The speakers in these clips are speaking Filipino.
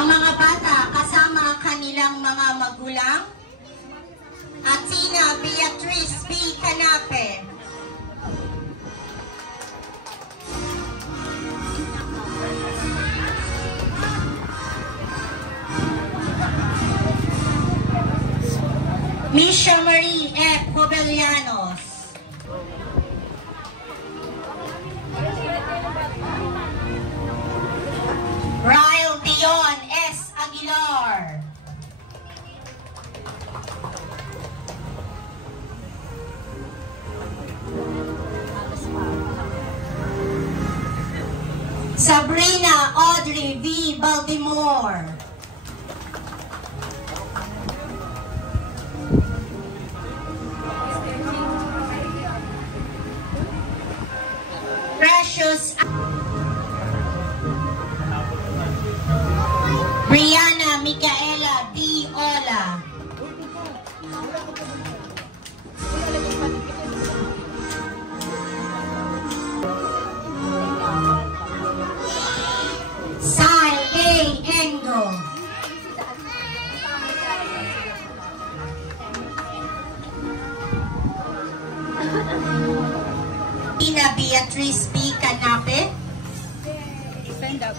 Ang mga bata kasama kanilang mga magulang. Athena Beatrice B. Canape. Misha Marie F. Jovellanos. Ryle Dion S. Aguilar. Sabrina Audrey V. Baltimore. Precious Brianna Micaela D. Ola. Sai A. Engo. Ina Beatrice B. Canape. Stand up.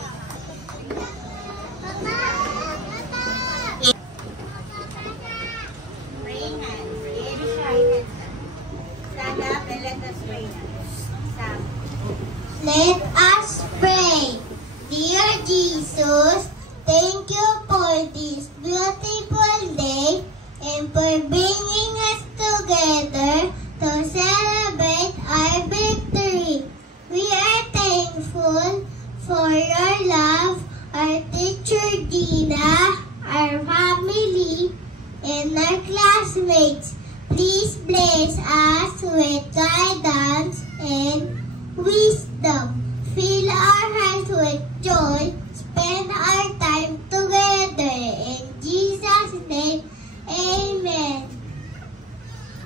Let us pray. Dear Jesus, thank you for this beautiful day and for bringing us together to celebrate our victory. We are thankful for your love, our teacher Dina, our family, and our classmates. Please bless us with guidance and wisdom. Fill our hearts with joy. Spend our time together. In Jesus' name, Amen.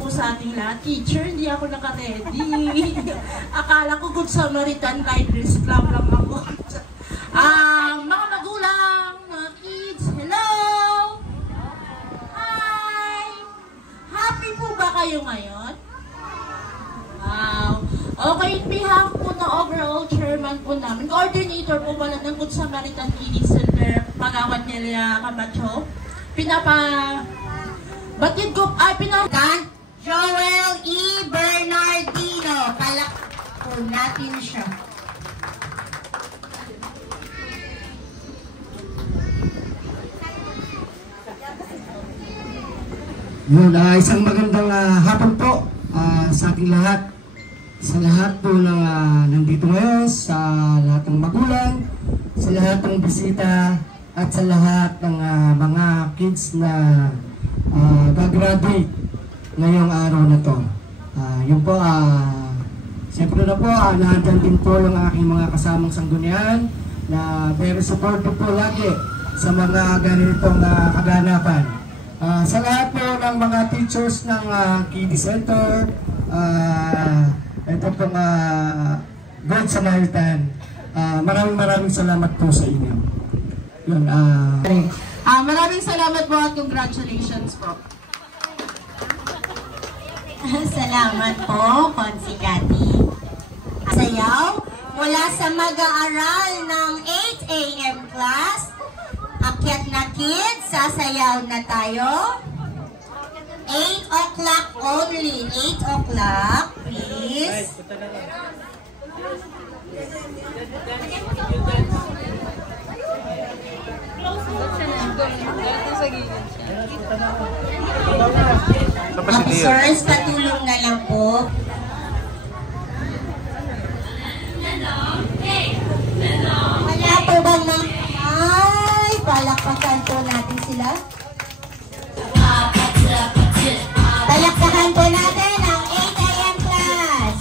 Po sa ating lahat, teacher, hindi ako naka-ready. Akala ko Good Samaritan Libraries Club lang ako. Mga magulang, mga kids, hello! Hi! Happy po ba kayo ngayon? Wow! Okay, in behalf po ng overall chairman po namin, coordinator po pala ng Good Samaritan Kids Center, Pagawad Nelia Camacho, batid ko, Joel E. Bernardino. Palakpo natin siya. Yun, isang magandang hapon po sa ating lahat. Sa lahat po ng nandito ngayon, sa lahat ng magulang, sa lahat ng bisita, at sa lahat ng mga kids na gagraduate ngayong araw na to. Yun po, siyempre na po, nandyan din po yung aking mga kasamang sanggunian na very supportive po lagi sa mga ganitong kaganapan. Sa lahat po ng mga teachers ng Kiddie Center, ito pong Good Samaritan, maraming salamat po sa inyo. Yun, maraming salamat po at congratulations po. Salamat po, Konsi Cathy. Sayaw mula sa mag-aaral ng 8 a.m. class. Akyat na kids, sasayaw na tayo. 8 o'clock only. 8 o'clock, please. Officers, katulong na lang po. Wala po bang mga... Ay, palakpakan po natin sila. Palakpakan po natin ang 8 a.m. class.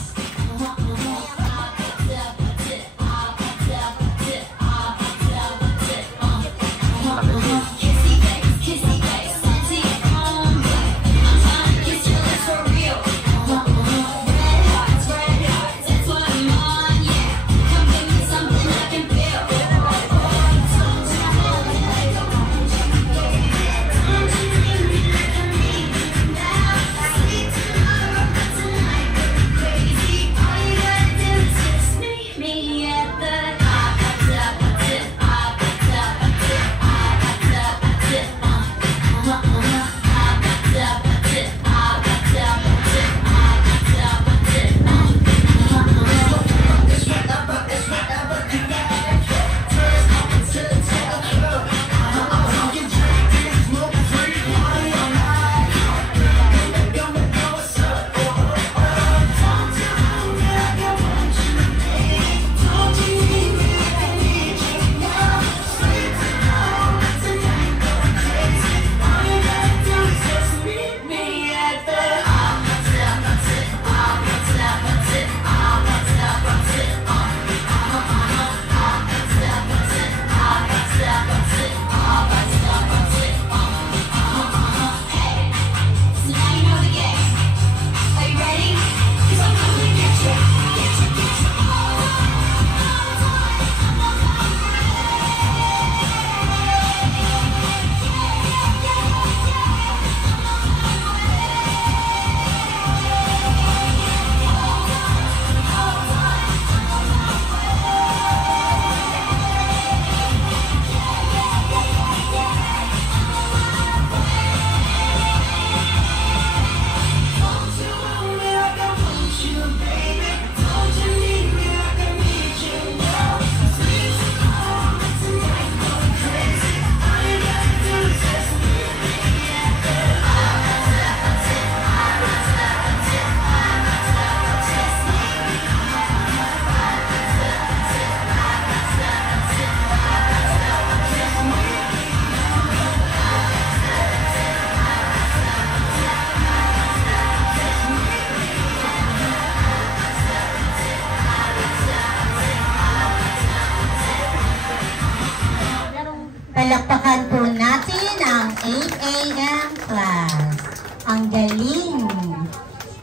Palakpakan po natin ang 8 a.m. class. Ang galing.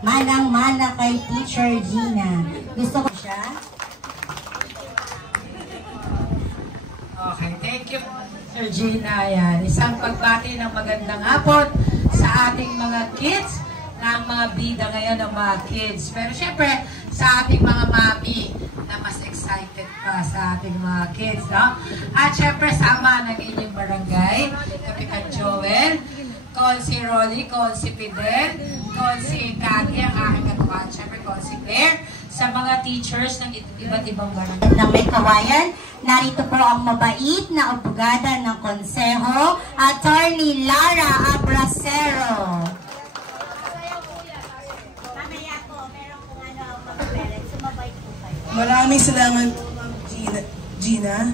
Manang-mana kay Teacher Gina. Gusto ko siya. Okay, thank you, Teacher Gina. Yan. Isang pagbati ng magandang hapon sa ating mga kids, ng mga bida ngayon ng mga kids. Pero syempre, sa ating mga mami na mas excited pa sa ating mga kids, no? At syempre, sama ng inyong barangay, Kapitan Joel, si Rolly, si Fidel, si Cathy, ang aking katuwaan, syempre, si Claire, sa mga teachers ng iba't ibang barangay. Ng may kawayan, narito po ang mabait na abogada ng konseho, Attorney Lara Abracero. Maraming salamat po, Ma'am Gina.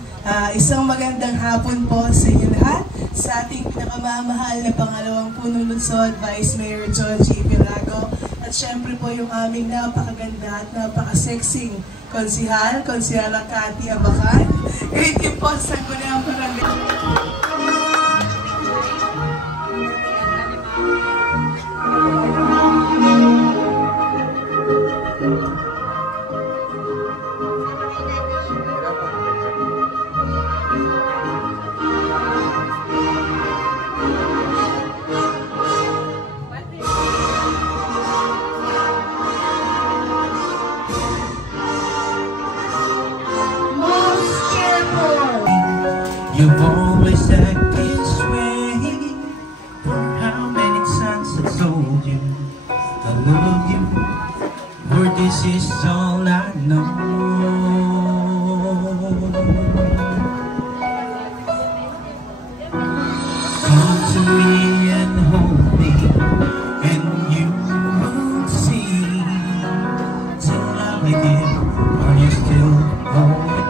Isang magandang hapon po sa inyo lahat. Sa ating pinakamamahal na pangalawang punong lungsod, Vice Mayor John G. Pirago. At syempre po yung aming napakaganda at napakasexing Konsyala Cathy Abacan. 18 po sa Sangguniang Barangay. You've always acted this way. For how many times I told you I love you, for this is all I know. Come to me and hold me, and you will see. Till I'm again, are you still okay?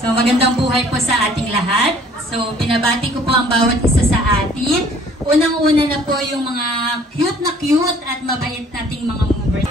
So magandang buhay po sa ating lahat. So binabati ko po ang bawat isa sa atin. Unang-una na po yung mga cute at mabait nating mga movers.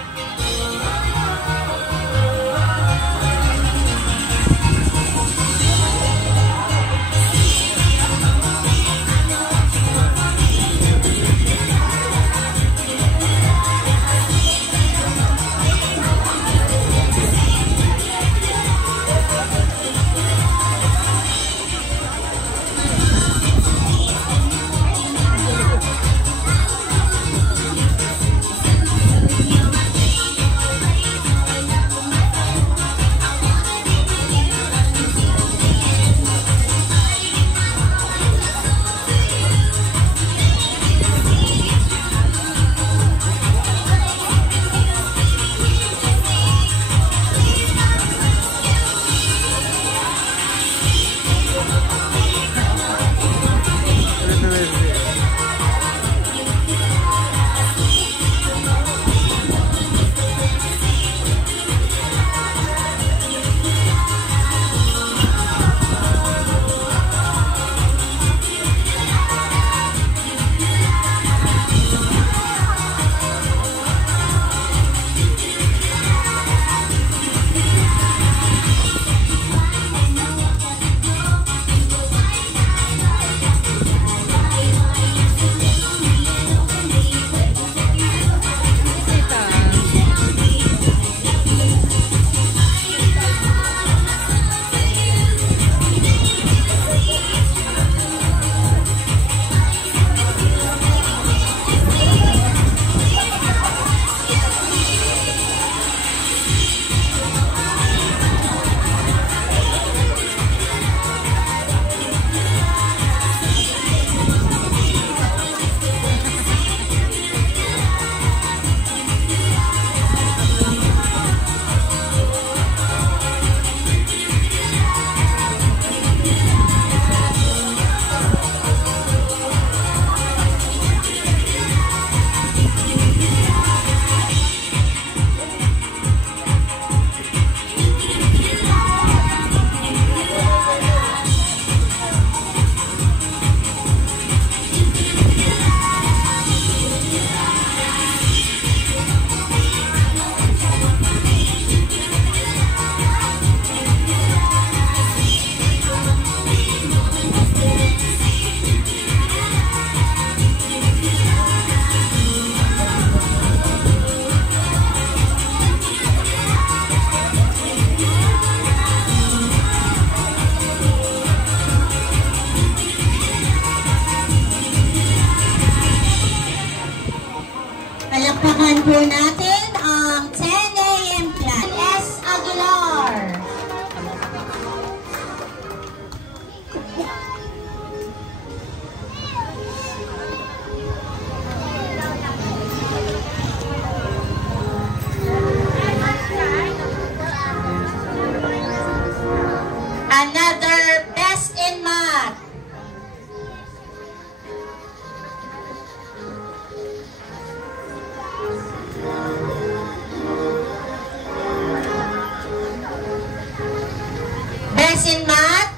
Best in Math,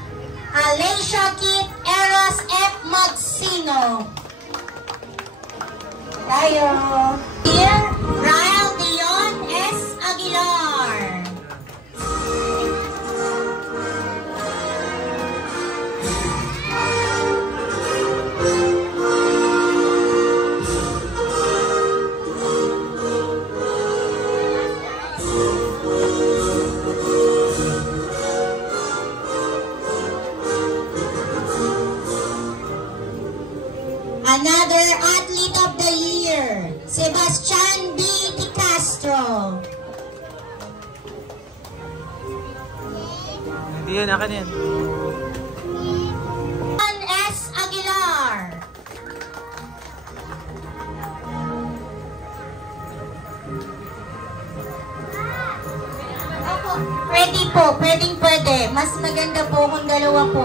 Alicia Kit Eros F. Magsino. Tayo. Here, Ryle Dion S. Aguilar. Another Athlete of the Year, Sebastian B. Di Castro. Hindi yan, akin yan. Juan S. Aguilar. Opo, pwede po, pwede. Mas maganda po kung dalawa po